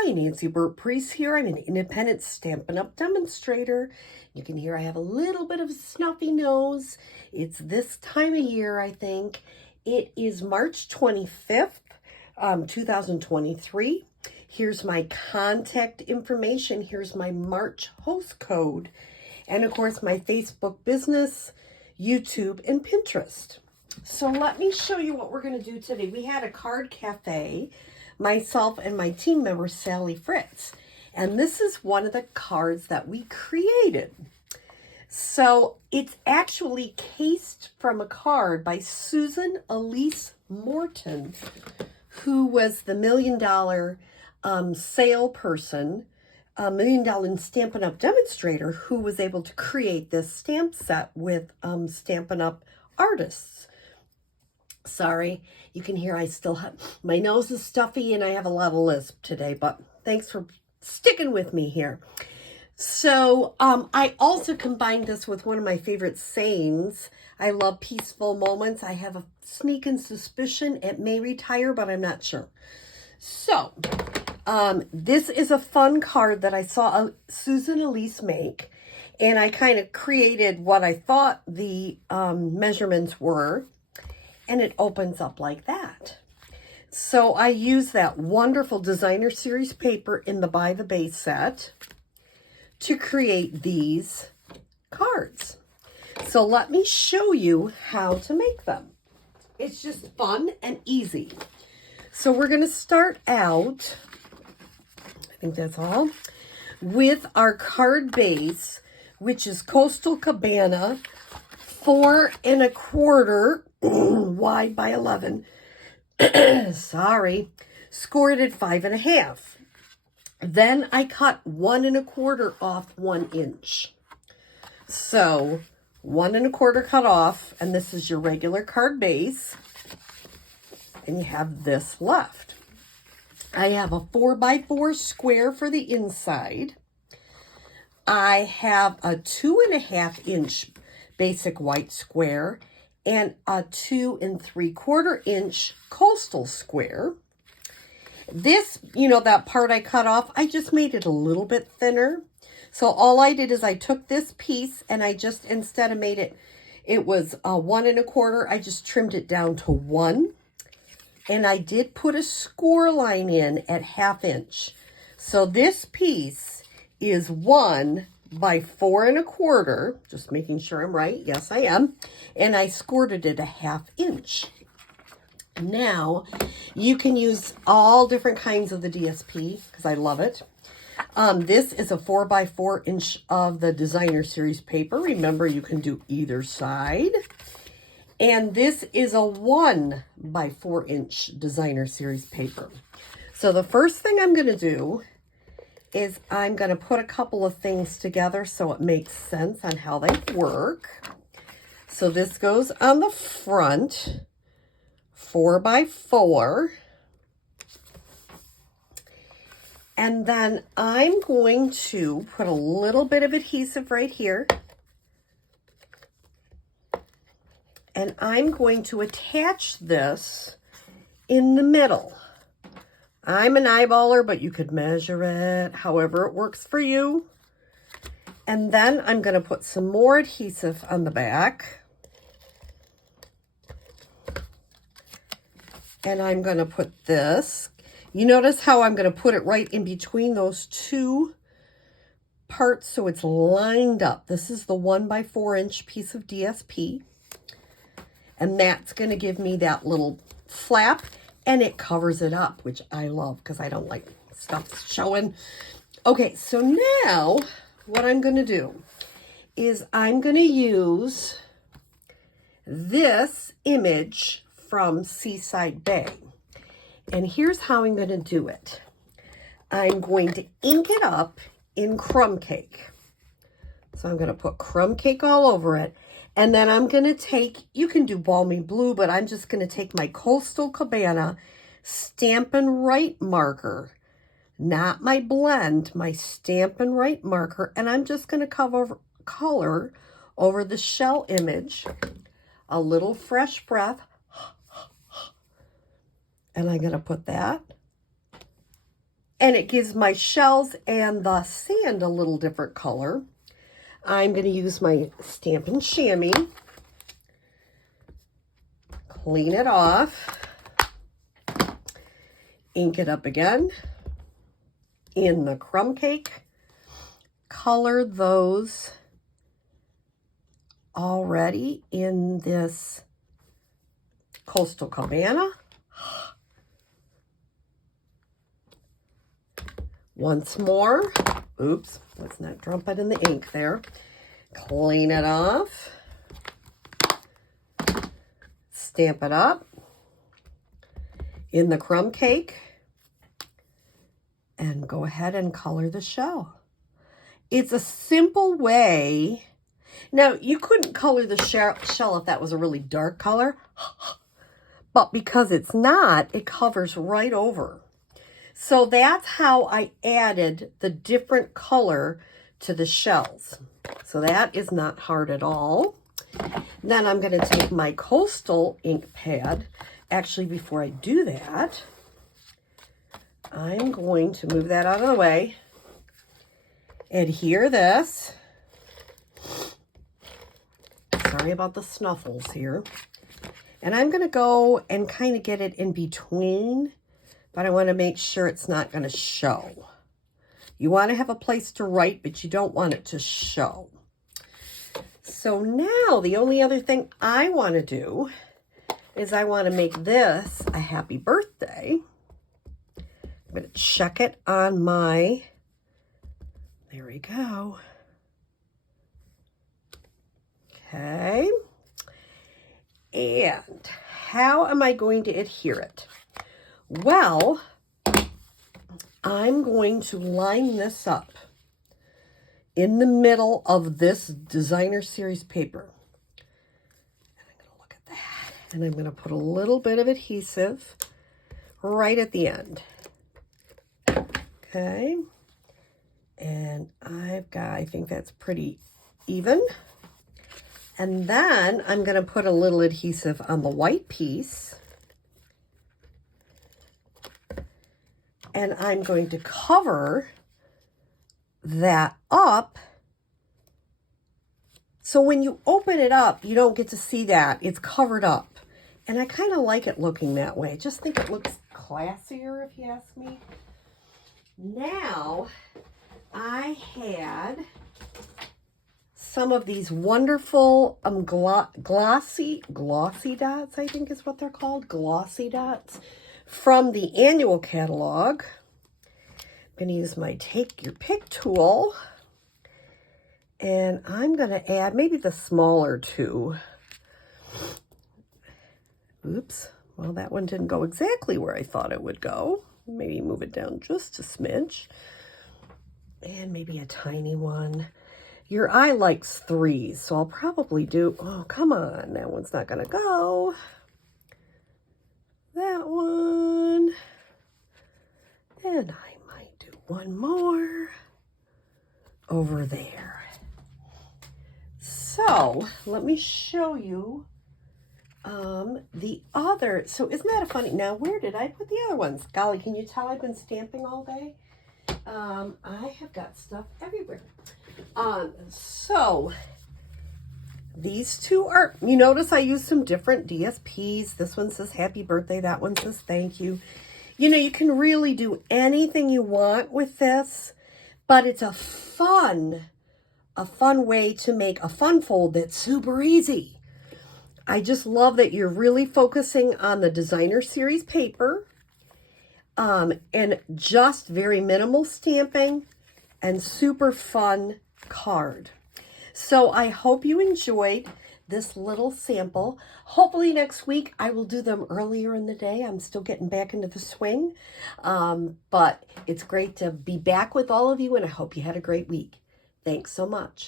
Hi, Nancy Burt-Preece here. I'm an independent Stampin' Up! Demonstrator. You can hear I have a little bit of a snuffy nose. It's this time of year, I think. It is March 25th, 2023. Here's my contact information. Here's my March host code. And of course, my Facebook business, YouTube, and Pinterest. So let me show you what we're going to do today. We had a card cafe, myself and my team member, Sally Fritz. And this is one of the cards that we created. So it's actually cased from a card by Susan Elise Morton, who was the $1 million sale person, $1 million Stampin' Up! Demonstrator, who was able to create this stamp set with Stampin' Up! Artists. Sorry, you can hear I still have, my nose is stuffy and I have a lot of lisp today, but thanks for sticking with me here. So I also combined this with one of my favorite sayings. I love peaceful moments. I have a sneaking suspicion it may retire, but I'm not sure. So this is a fun card that I saw Susan Elise make, and I kind of created what I thought the measurements were. And it opens up like that. So I use that wonderful designer series paper in the By the Bay set to create these cards. So let me show you how to make them. It's just fun and easy. So we're going to start out, I think that's all, with our card base, which is Coastal Cabana 4 1/4 wide by 11. Sorry, scored at 5 1/2. Then I cut 1 1/4 off 1 inch. So 1 1/4 cut off, and this is your regular card base. And you have this left. I have a 4 by 4 square for the inside. I have a 2 1/2 inch basic white square and a 2 3/4 inch coastal square. This, that part I cut off, I just made it a little bit thinner. So all I did is I took this piece and I just, instead of it was 1 1/4, I just trimmed it down to 1. And I did put a score line in at 1/2 inch. So this piece is 1 by 4 1/4, just making sure I'm right. Yes, I am. And I scored it at a 1/2 inch. Now, you can use all different kinds of the DSP because I love it. This is a 4 by 4 inch of the designer series paper. Remember, you can do either side. And this is a 1 by 4 inch designer series paper. So the first thing I'm going to do is I'm going to put a couple of things together so it makes sense on how they work. So this goes on the front, 4 by 4. And then I'm going to put a little bit of adhesive right here. And I'm going to attach this in the middle. I'm an eyeballer, but you could measure it however it works for you. And then I'm going to put some more adhesive on the back. And I'm going to put this. You notice how I'm going to put it right in between those two parts so it's lined up. This is the 1 by 4 inch piece of DSP. And that's going to give me that little flap. And it covers it up, which I love because I don't like stuff showing. Okay, so now what I'm going to do is I'm going to use this image from Seaside Bay. And here's how I'm going to do it. I'm going to ink it up in crumb cake. So I'm going to put crumb cake all over it. And then I'm going to take, you can do balmy blue, but I'm just going to take my Coastal Cabana Stampin' Right marker, not my blend, my Stampin' Right marker, and I'm just going to color over the shell image a little fresh breath. And I'm going to put that and it gives my shells and the sand a little different color. I'm going to use my Stampin' Chamois, clean it off, ink it up again in the crumb cake, color those already in this Coastal Cabana. Once more, oops, let's not dump it in the ink there. Clean it off, stamp it up in the crumb cake, and go ahead and color the shell. It's a simple way. Now, you couldn't color the shell if that was a really dark color, but because it's not, it covers right over. So that's how I added the different color to the shells. So that is not hard at all. Then I'm going to take my Coastal ink pad. Actually, before I do that, I'm going to move that out of the way. Adhere this. Sorry about the snuffles here. And I'm going to go and kind of get it in between, but I want to make sure it's not going to show. You want to have a place to write, but you don't want it to show. So now the only other thing I want to do is I want to make this a happy birthday. I'm going to check it on my, there we go. Okay. And how am I going to adhere it? Well, I'm going to line this up in the middle of this designer series paper. And I'm going to look at that. And I'm going to put a little bit of adhesive right at the end. Okay. And I think that's pretty even. And then I'm going to put a little adhesive on the white piece. And I'm going to cover that up. So when you open it up, you don't get to see that. It's covered up. And I kind of like it looking that way. I just think it looks classier, if you ask me. Now, I had some of these wonderful glossy dots, I think is what they're called, glossy dots, from the annual catalog. I'm going to use my Take Your Pick tool, and I'm going to add maybe the smaller two. Oops, well, that one didn't go exactly where I thought it would go. Maybe move it down just a smidge, and maybe a tiny one. Your eye likes 3s, so I'll probably do, oh, come on, that one's not going to go. That one. And I might do one more over there. So, let me show you the other. So, isn't that a funny, now where did I put the other ones? Golly, can you tell I've been stamping all day? I have got stuff everywhere. So these two are, you notice I used some different DSPs. This one says happy birthday. That one says thank you. You know, you can really do anything you want with this, but it's a fun way to make a fun fold that's super easy. I just love that you're really focusing on the designer series paper, and just very minimal stamping and super fun card. So I hope you enjoyed this little sample. Hopefully next week I will do them earlier in the day. I'm still getting back into the swing. But it's great to be back with all of you, and I hope you had a great week. Thanks so much.